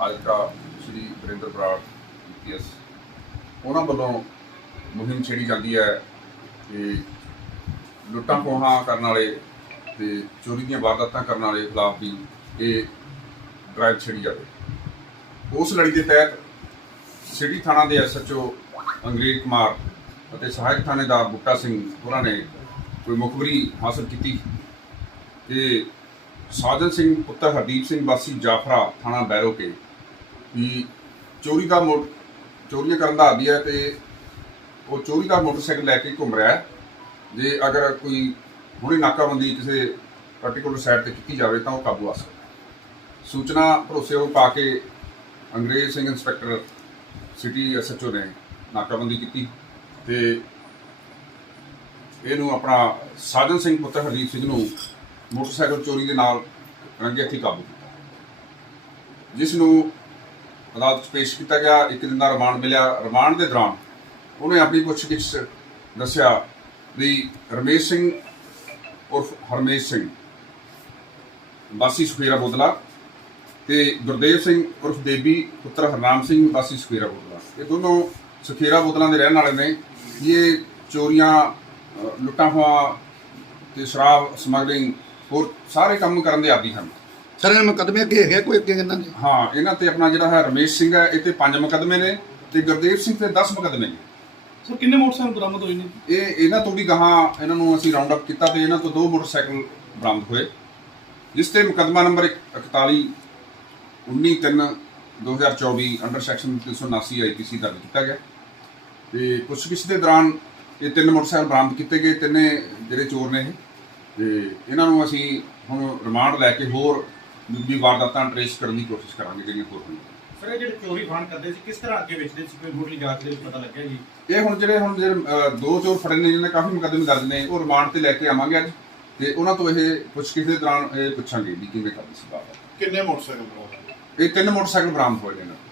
ਹਾਜ਼ਰਾ Shri Varinder Brar PS ਉਹਨਾਂ ਵੱਲੋਂ ਮੁਹਿੰਮ ਛੇੜੀ ਜਾਂਦੀ ਹੈ ਕਿ ਲੁੱਟਾਂ ਖੋਹਾਂ ਕਰਨ ਵਾਲੇ ਤੇ ਚੋਰੀ ਦੀਆਂ ਵਾਰਦਾਤਾਂ ਕਰਨ ਵਾਲੇ ਖਿਲਾਫ ਵੀ ਇਹ ਡਰਾਈਵ ਛੇੜੀ ਜਾਵੇ। ਉਸ ਲੜੀ ਦੇ ਤਹਿਤ ਸਿਟੀ ਥਾਣਾ ਦੇ ਐਸਐਚਓ ਅੰਗਰੇਜ਼ ਕੁਮਾਰ ਅਤੇ ਸਹਾਇਕ ਥਾਣੇਦਾਰ ਬੁੱਟਾ ਸਿੰਘ, ਉਹਨਾਂ ਨੇ ਕੋਈ ਮੁਖਬਰੀ ਹਾਸਲ ਕੀਤੀ। ਕਿ ਸਾਜਨ ਸਿੰਘ, ਪੁੱਤਰ ਹਰਦੀਪ ਸਿੰਘ ਵਾਸੀ ਜਾਫਰਾ ਥਾਣਾ ਬੈਰੋ ਕੇ ਵੀ ਚੋਰੀ ਦਾ ਮੋ ਚੋਰੀਆਂ ਕਰਨ ਦਾ ਆਦੀ ਹੈ ਤੇ ਉਹ ਚੋਰੀ ਦਾ ਮੋਟਰਸਾਈਕਲ ਲੈ ਕੇ ਘੁੰਮ ਰਿਹਾ ਹੈ। ਜੇ ਅਗਰ ਕੋਈ ਹੁਣੇ ਨਾਕਾਬੰਦੀ ਕਿਸੇ ਪਾਰਟਿਕੂਲਰ ਸਾਈਡ ਤੇ ਕੀਤੀ ਜਾਵੇ ਤਾਂ ਉਹ ਕਾਬੂ ਆ ਸਕਦਾ ਸੂਚਨਾ ਭਰੋਸੇਯੋਗ ਪਾ ਕੇ Angrez Singh inspector city SHO ਨੇ ਨਾਕਾਬੰਦੀ ਕੀਤੀ ਤੇ ਇਹਨੂੰ ਆਪਣਾ ਸਾਜਨ ਸਿੰਘ ਪੁੱਤਰ ਹਰਦੀਪ ਸਿੰਘ ਨੂੰ ਮੋਟਰਸਾਈਕਲ ਚੋਰੀ ਦੇ ਨਾਲ ਰੰਗੇ ਹੱਥੀਂ ਕਾਬੂ ਕੀਤਾ। ਜਿਸ ਨੂੰ ਅਦਾਲਤ 'ਚ ਪੇਸ਼ ਕੀਤਾ ਗਿਆ। ਇੱਕ ਦਿਨ ਦਾ ਰਿਮਾਂਡ ਮਿਲਿਆ। ਰਿਮਾਂਡ ਦੇ ਦੌਰਾਨ ਉਹਨੇ ਆਪਣੀ ਪੁੱਛਗਿੱਛ ਦੱਸਿਆ ਵੀ ਰਮੇਸ਼ ਸਿੰਘ ਉਰਫ ਹਰਮੇਸ਼ ਸਿੰਘ, ਵਾਸੀ ਸੁਖੇਰਾ ਬੋਦਲਾ ਤੇ ਗੁਰਦੇਵ ਸਿੰਘ ਉਰਫ ਦੇਵੀ ਪੁੱਤਰ ਹਰਨਾਮ ਸਿੰਘ, ਵਾਸੀ ਸੁਖੇਰਾ ਬੋਦਲਾ। ਇਹ ਦੋਨੋਂ ਸੁਖੇਰਾ ਬੋਦਲਾਂ ਦੇ ਰਹਿਣ ਵਾਲੇ ਨੇ। ਇਹ ਚੋਰੀਆਂ ਲੁੱਟਾਂ ਖੋਹਾਂ ਤੇ ਸ਼ਰਾਬ ਸਮਗਲਿੰਗ ਹੋਰ ਸਾਰੇ ਕੰਮ ਕਰਨ ਦੇ ਆਦੀ ਹਨ। ਸਰ ਇਹਨਾਂ ਮੁਕੱਦਮੇ ਅੱਗੇ ਹੈਗੇ ਕੋਈ ਅੱਗੇ ਇਹਨਾਂ ਦੇ ਹਾਂ ਇਹਨਾਂ ਤੇ ਆਪਣਾ ਜਿਹੜਾ ਹੈ ਰਮੇਸ਼ ਸਿੰਘ ਹੈ ਇਹ ਤੇ 5 ਮੁਕੱਦਮੇ ਨੇ ਤੇ ਗੁਰਦੇਵ ਸਿੰਘ ਤੇ 10 ਮੁਕੱਦਮੇ ਨੇ। ਸਰ ਕਿੰਨੇ ਮੋਟਰਸਾਈਕਲ ਬਰਾਮਦ ਹੋਏ ਨੇ? ਇਹ ਇਹਨਾਂ ਤੋਂ ਵੀ ਗਾਹਾਂ ਇਹਨਾਂ ਨੂੰ ਅਸੀਂ ਰਾਉਂਡ ਅਪ ਕੀਤਾ ਤੇ ਇਹਨਾਂ ਤੋਂ ਦੋ ਮੋਟਰਸਾਈਕਲ ਬਰਾਮਦ ਹੋਏ। ਜਿਸ ਤੇ ਮੁਕੱਦਮਾ ਨੰਬਰ 41 19 3 2024 ਅੰਡਰ ਸੈਕਸ਼ਨ 379 ਆਈਪੀਸੀ ਦਰਜ ਕੀਤਾ ਗਿਆ। ਤੇ ਪੁੱਛਗਿੱਛ ਦੇ ਦੌਰਾਨ ਇਹ ਤਿੰਨ ਮੋਟਰਸਾਈਕਲ ਬਰਾਮਦ ਕੀਤੇ ਗਏ ਤਿੰਨੇ ਜਿਹੜੇ ਚੋਰ ਨੇ ਇਹ। ਤੇ ਇਹਨਾਂ ਨੂੰ ਅਸੀਂ ਹੁਣ ਰਿਮਾਂਡ ਲੈ ਕੇ ਹੋਰ ਵੀ ਵਾਰਦਾਤਾਂ ਟ੍ਰੇਸ ਕਰਨ ਦੀ ਕੋਸ਼ਿਸ਼ ਕਰਾਂਗੇ ਜਿਹੜੀਆਂ ਹੋਰ ਹੋਣਗੀਆਂ ਸਰ ਇਹ ਜਿਹੜੇ ਚੋਰੀ ਫਾਨ ਕਰਦੇ ਸੀ ਕਿਸ ਤਰ੍ਹਾਂ ਅੱਗੇ ਵੇਚਦੇ ਸੀ? ਕੋਈ ਮੁੱਢਲੀ ਜਾਂਚ ਦੇ ਵਿੱਚ ਪਤਾ ਲੱਗਿਆ ਜੀ? ਇਹ ਹੁਣ ਜਿਹੜੇ ਹੁਣ ਜਿਹੜੇ ਅਹ, ਦੋ ਚੋਰ ਫੜੇ ਨੇ ਜਿਹਨਾਂ ਦੇ ਕਾਫੀ ਮੁਕੱਦਮੇ ਦਰਜ ਨੇ ਉਹ ਰਿਮਾਂਡ ਤੇ ਲੈ ਕੇ ਆਵਾਂਗੇ ਅੱਜ। ਤੇ ਉਹਨਾਂ ਤੋਂ ਇਹ ਪੁੱਛਗਿੱਛ ਦੇ ਦੌਰਾਨ ਇਹ ਪੁੱਛਾਂਗੇ ਵੀ ਕਿਵੇਂ ਕਰਦੀ ਸੀ ਬਾਤ ਕਿੰਨੇ ਮੋਟਰਸਾਈਕਲ ਬਰਾਮਦ ਇਹ ਤਿੰਨ ਮੋਟਰਸਾਈਕਲ ਬਰਾਮਦ ਹੋਏ ਨੇ ਇਹਨਾਂ ਤੋਂ।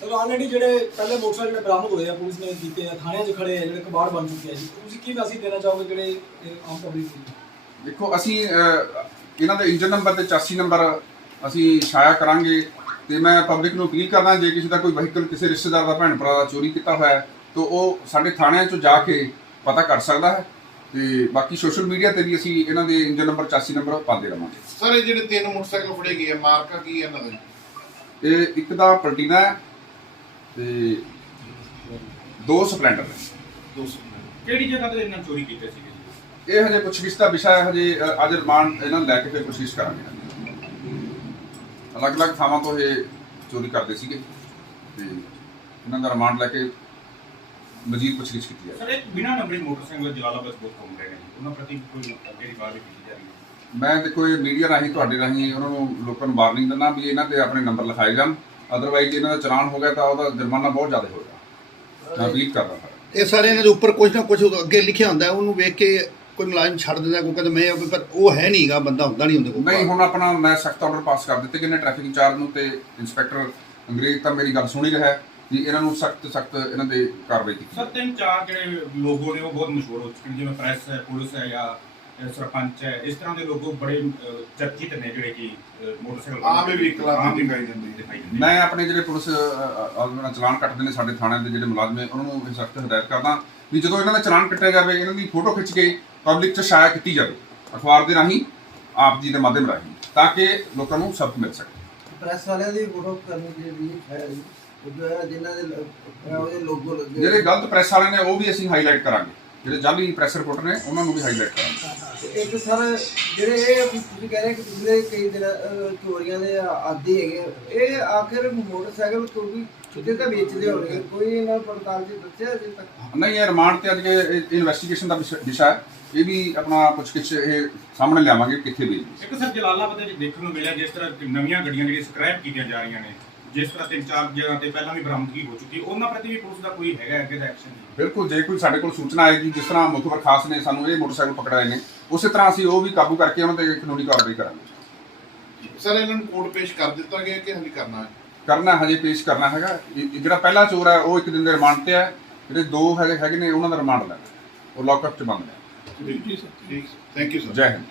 ਸਰ ਆਲਰੇਡੀ ਜਿਹੜੇ ਪਹਿਲੇ ਮੋਟਰਸਾਈਕਲ ਜਿਹੜੇ ਬਰਾਮਦ ਹੋਏ ਆ ਪੁਲਿਸ ਨੇ ਕੀਤੇ ਆ ਥਾਣਿਆਂ 'ਚ ਖੜੇ ਆ ਜਿਹੜੇ ਕਬਾੜ ਬਣ ਚੁੱਕੇ ਆ ਜੀ। ਤੁਸੀਂ ਕੀ ਮੈਸੇਜ ਦੇਣਾ ਚਾਹੋਗੇ ਜਿਹੜੇ ਇਹ ਆਮ ਪਬਲਿਕ ਨੂੰ? ਦੇਖੋ ਅਸੀਂ ਅਹ, ਇਹਨਾਂ ਦੇ ਇੰਜਨ ਨੰਬਰ ਤੇ 84 ਨੰਬਰ ਅਸੀਂ ਛਾਇਆ ਕਰਾਂਗੇ ਤੇ ਮੈਂ ਪਬਲਿਕ ਨੂੰ ਅਪੀਲ ਕਰਦਾ ਜੇ ਕਿਸੇ ਦਾ ਕੋਈ ਵਹੀਕਲ ਕਿਸੇ ਰਿਸ਼ਤੇਦਾਰ ਦਾ ਭੈਣ ਭਰਾ ਦਾ ਚੋਰੀ ਕੀਤਾ ਹੋਇਆ ਹੈ ਤਾਂ ਉਹ ਸਾਡੇ ਥਾਣਿਆਂ 'ਚੋਂ ਜਾ ਕੇ ਪਤਾ ਕਰ ਸਕਦਾ ਹੈ ਤੇ ਬਾਕੀ ਸੋਸ਼ਲ ਮੀਡੀਆ ਤੇ ਵੀ ਅਸੀਂ ਇਹਨਾਂ ਦੇ ਇੰਜਨ ਨੰਬਰ 84 ਨੰਬਰ ਪਾਉਂਦੇ ਰਵਾਂਗੇ ਸਰ ਇਹ ਜਿਹੜੇ ਤਿੰਨ ਮੋਟਰਸਾਈਕਲ ਫੜੇ ਗਏ ਆ ਮਾਰਕਾ ਕੀ ਹੈ ਇਹਨਾਂ ਦਾ? ਇਹ ਇੱਕ ਦਾ ਪਲਟੀਨਾ ਹੈ ਤੇ ਦੋ ਸਪਲੈਂਡਰ ਨੇ। 200 ਕਿਹੜੀ ਜਗ੍ਹਾ ਤੇ ਇਹਨਾਂ ਚੋਰੀ ਕੀਤੇ ਸੀਗੇ ਇਹ ਹਜੇ ਪੁੱਛਗਿੱਛ ਦਾ ਵਿਸ਼ਾ ਹੈ ਹਜੇ ਅੱਜ ਰਿਮਾਂਡ ਇਹਨਾਂ ਨੂੰ ਲੈ ਕੇ ਫਿਰ ਕੋਸ਼ਿਸ਼ ਕਰਾਂਗੇ। ਅਲੱਗ-ਅਲੱਗ ਥਾਵਾਂ ਤੋਂ ਇਹ ਚੋਰੀ ਕਰਦੇ ਸੀਗੇ ਤੇ ਇਹਨਾਂ ਦਾ ਰਿਮਾਂਡ ਲੈ ਕੇ ਮਜ਼ੀਦ ਪੁੱਛਗਿੱਛ ਕੀਤੀ ਜਾਏ ਸਰ ਇਹ ਬਿਨਾਂ ਨੰਬਰੀ ਮੋਟਰਸਾਈਕਲ ਜਲਾਲਾਬਾਦ ਬਹੁਤ ਘੁੰਮ ਰਹੇ ਨੇ। ਉਹਨਾਂ ਪ੍ਰਤੀ ਕੋਈ ਅੱਗੇ ਦੀ ਕਾਰਵਾਈ ਕੀਤੀ ਜਾ ਰਹੀ ਹੈ? ਮੈਂ ਦੇਖੋ ਇਹ ਮੀਡੀਆ ਰਾਹੀਂ ਤੁਹਾਡੇ ਰਾਹੀਂ ਉਹਨਾਂ ਨੂੰ ਲੋਕਾਂ ਨੂੰ ਵਾਰਨਿੰਗ ਦਿੰਦਾ ਵੀ ਇਹਨਾਂ ਤੇ ਆਪਣੇ ਨੰਬਰ ਲਿਖਾਏ ਜਾਣ। ਅਦਰਵਾਈਜ਼ ਜੇ ਇਹਨਾਂ ਦਾ ਚਲਾਨ ਹੋ ਗਿਆ ਤਾਂ ਉਹਦਾ ਜੁਰਮਾਨਾ ਬਹੁਤ ਜ਼ਿਆਦਾ ਹੋਏਗਾ। ਮੈਂ ਅਪੀਲ ਕਰਦਾ ਹਾਂ। ਇਹ ਸਾਰੇ ਇਹਨਾਂ ਦੇ ਉੱਪਰ ਕੁਝ ਨਾ ਕੁਝ ਅੱਗੇ ਲਿਖਿਆ ਹੁੰਦਾ ਹੈ, ਉਹਨੂੰ ਵੇਖ ਕੇ ਕੋਈ ਮੁਲਾਜ਼ਮ ਛੱਡ ਦਿੰਦਾ ਕੋਈ ਕਹਿੰਦਾ ਮੈਂ ਉਹ- ਪਰ ਉਹ ਹੈ ਨਹੀਂਗਾ ਬੰਦਾ ਹੁੰਦਾ ਨਹੀਂ ਹੁੰਦੇ ਕੋਲ। ਨਹੀਂ ਹੁਣ ਆਪਣਾ ਮੈਂ ਸਖਤ ਆਰਡਰ ਪਾਸ ਕਰ ਦਿੱਤੇ ਕਿ ਨੇ ਟ੍ਰੈਫਿਕ ਇੰਚਾਰਜ ਨੂੰ ਤੇ ਇੰਸਪੈਕਟਰ ਅੰਗਰੇਜ਼ ਤਾਂ ਮੇਰੀ ਗੱਲ ਸੁਣ ਹੀ ਰਿਹਾ ਹੈ ਕਿ ਇਹਨਾਂ ਨੂੰ ਸਖਤ ਸਖਤ ਇਹਨਾਂ ਦੇ ਕਾਰਵਾਈ ਕੀਤੀ। ਸਰ ਤਿੰਨ ਚਾਰ ਜਿਹੜੇ ਲੋਗੋ ਨੇ ਉਹ ਬਹੁਤ ਮਸ਼ਹੂਰ ਹੋ ਚੁੱਕੇ ਨੇ ਜਿਵੇਂ ਪ੍ਰੈਸ ਹੈ ਪੁਲਿਸ ਹੈ ਜਾਂ ਅ, ਸਰਪੰਚ ਹੈ ਇਸ ਤਰ੍ਹਾਂ ਦੇ ਲੋਗੋ ਬੜੇ ਅ, ਚਰਚਿਤ ਨੇ ਜਿਹੜੇ ਕਿ ਅ, ਮੋਟਰਸਾਈਕਲ ਆਮ ਹੀ ਵਹੀਕਲਾਂ ਤੇ ਆਮ ਹੀ ਦਿਖਾਈ ਜਾਂਦੀ ਹੈ। ਦਿਖਾਈ ਮੈਂ ਆਪਣੇ ਜਿਹੜੇ ਪੁਲਿਸ ਆਲਮਣਾ ਚਲਾਨ ਕੱਟਦੇ ਨੇ ਸਾਡੇ ਥਾਣਿਆਂ ਦੇ ਜਿਹੜੇ ਮੁਲਾਜ਼ਮ ਨੇ ਉਹਨਾਂ ਨੂੰ ਸਖਤ ਹਦਾਇਤ ਕਰਦਾ ਵੀ ਜਦੋਂ ਇਹਨਾਂ ਦਾ ਚਲਾਨ ਕੱਟਿਆ ਜਾਵੇ ਇਹਨਾਂ ਦੀ ਫੋਟੋ ਖਿੱਚ ਕੇ ਪਬਲਿਕ 'ਚ ਛਾਇਆ ਕੀਤੀ ਜਾਵੇ ਅਖਬਾਰ ਦੇ ਰਾਹੀਂ ਆਪ ਜੀ ਦੇ ਮਾਧਿਅਮ ਰਾਹੀਂ ਤਾਂ ਕਿ ਲੋਕਾਂ ਨੂੰ ਸਬਕ ਮਿਲ ਸਕੇ। ਪ੍ਰੈਸ ਵਾਲਿਆਂ ਦੀ ਫੋਟੋ ਕਰਨੀ ਜਿਹੜੀ ਹੈ ਉਹ ਜੋ ਹੈ ਜਿਨ੍ਹਾਂ ਦੇ ਲੋਗੋ ਲੱਗੇ ਜਿਹੜੇ ਗਲਤ ਪ੍ਰੈਸ ਵਾਲੇ ਨੇ ਉਹ ਵੀ ਅਸੀਂ ਹਾਈਲਾਈਟ ਕਰਾਂਗੇ। ਜਿਹੜੇ ਜਾਲੀ ਪ੍ਰੈਸ ਰਿਪੋਰਟਰ ਨੇ ਉਹਨਾਂ ਨੂੰ ਵੀ ਹਾਈਲਾਈਟ ਕਰਾਂਗੇ। ਤੇ ਇੱਕ ਸਰ ਜਿਹੜੇ ਇਹ ਤੁਸੀਂ ਕਹਿ ਰਹੇ ਕਿ ਪਿਛਲੇ ਕਈ ਦਿਨ ਅਹ, ਚੋਰੀਆਂ ਦੇ ਆਦੀ ਹੈਗੇ ਇਹ ਆਖਿਰ ਮੋਟਰਸਾਈਕਲ ਕਿਉਂਕਿ ਕਿਤੇ ਤਾਂ ਵੇਚਦੇ ਹੋਣਗੇ? ਕੋਈ ਇਹਨਾਂ ਪੜਤਾਲ ਜੀ ਦੱਸਿਆ ਅਜੇ ਤੱਕ? ਨਹੀਂ ਇਹ ਰਿਮਾਂਡ ਤੇ ਅੱਜ ਇਹ ਇਨਵੈਸਟੀਗੇਸ਼ਨ ਦਾ ਵਿਸ਼ਾ ਵਿਸ਼ਾ ਹੈ। ਇਹ ਵੀ ਆਪਣਾ ਪੁੱਛਗਿੱਛ ਇਹ ਸਾਹਮਣੇ ਲਿਆਵਾਂਗੇ ਕਿੱਥੇ ਸੀ। ਇੱਕ ਸਰ ਜਲਾਲਾਬਾਦ ਦੇ ਵਿੱਚ ਦੇਖਣ ਨੂੰ ਮਿਲਿਆ ਜਿਸ ਤਰ੍ਹਾਂ ਨਵੀਆਂ ਗੱਡੀਆਂ ਜਿਹੜੀਆਂ ਸਕ੍ਰੈਪ ਕੀਤੀਆਂ ਜਾ ਰਹੀਆਂ ਨੇ। ਜਿਸ ਤਰ੍ਹਾਂ ਤਿੰਨ ਚਾਰ ਜਗ੍ਹਾ ਤੇ ਪਹਿਲਾਂ ਵੀ ਬਰਾਮਦਗੀ ਹੋ ਚੁੱਕੀ ਉਹਨਾਂ ਪ੍ਰਤੀ ਵੀ ਪੁਲਿਸ ਦਾ ਕੋਈ ਹੈਗਾ ਅੱਗੇ ਦਾ ਐਕਸ਼ਨ ਬਿਲਕੁਲ ਜੇ ਕੋਈ ਸਾਡੇ ਕੋਲ ਸੂਚਨਾ ਆਏਗੀ ਜਿਸ ਤਰ੍ਹਾਂ ਮੁਖਬਰ ਖਾਸ ਨੇ ਸਾਨੂੰ ਇਹ ਮੋਟਰਸਾਈਕਲ ਪਕੜਾਏ ਨੇ ਉਸੇ ਤਰ੍ਹਾਂ ਅਸੀਂ ਉਹ ਵੀ ਕਾਬੂ ਕਰਕੇ ਉਹਨਾਂ ਤੇ ਕਾਨੂੰਨੀ ਕਾਰਵਾਈ ਕਰਾਂਗੇ। ਸਰ ਇਹਨਾਂ ਨੂੰ ਕੋਰਟ ਪੇਸ਼ ਕਰ ਦਿੱਤਾ ਗਿਆ ਕਿ ਹਲੇ ਕਰਨਾ ਹੈ? ਕਰਨਾ ਹਜੇ ਪੇਸ਼ ਕਰਨਾ ਹੈਗਾ। ਜਿਹੜਾ ਪਹਿਲਾ ਚੋਰ ਹੈ ਉਹ ਇੱਕ ਦਿਨ ਦੇ ਰਿਮਾਂਡ ਤੇ ਹੈ। ਜਿਹੜੇ ਦੋ ਹੈਗੇ ਹੈਗੇ ਨੇ ਉਹਨਾਂ ਦਾ ਰਿਮਾਂਡ ਲੈਣਾ। ਉਹ ਲੌਕਅਪ 'ਚ ਬੰਦ ਨੇ। ਠੀਕ ਠੀਕ ਥੈਂਕ ਯੂ ਸਰ ਜੈ ਹਿੰਦ।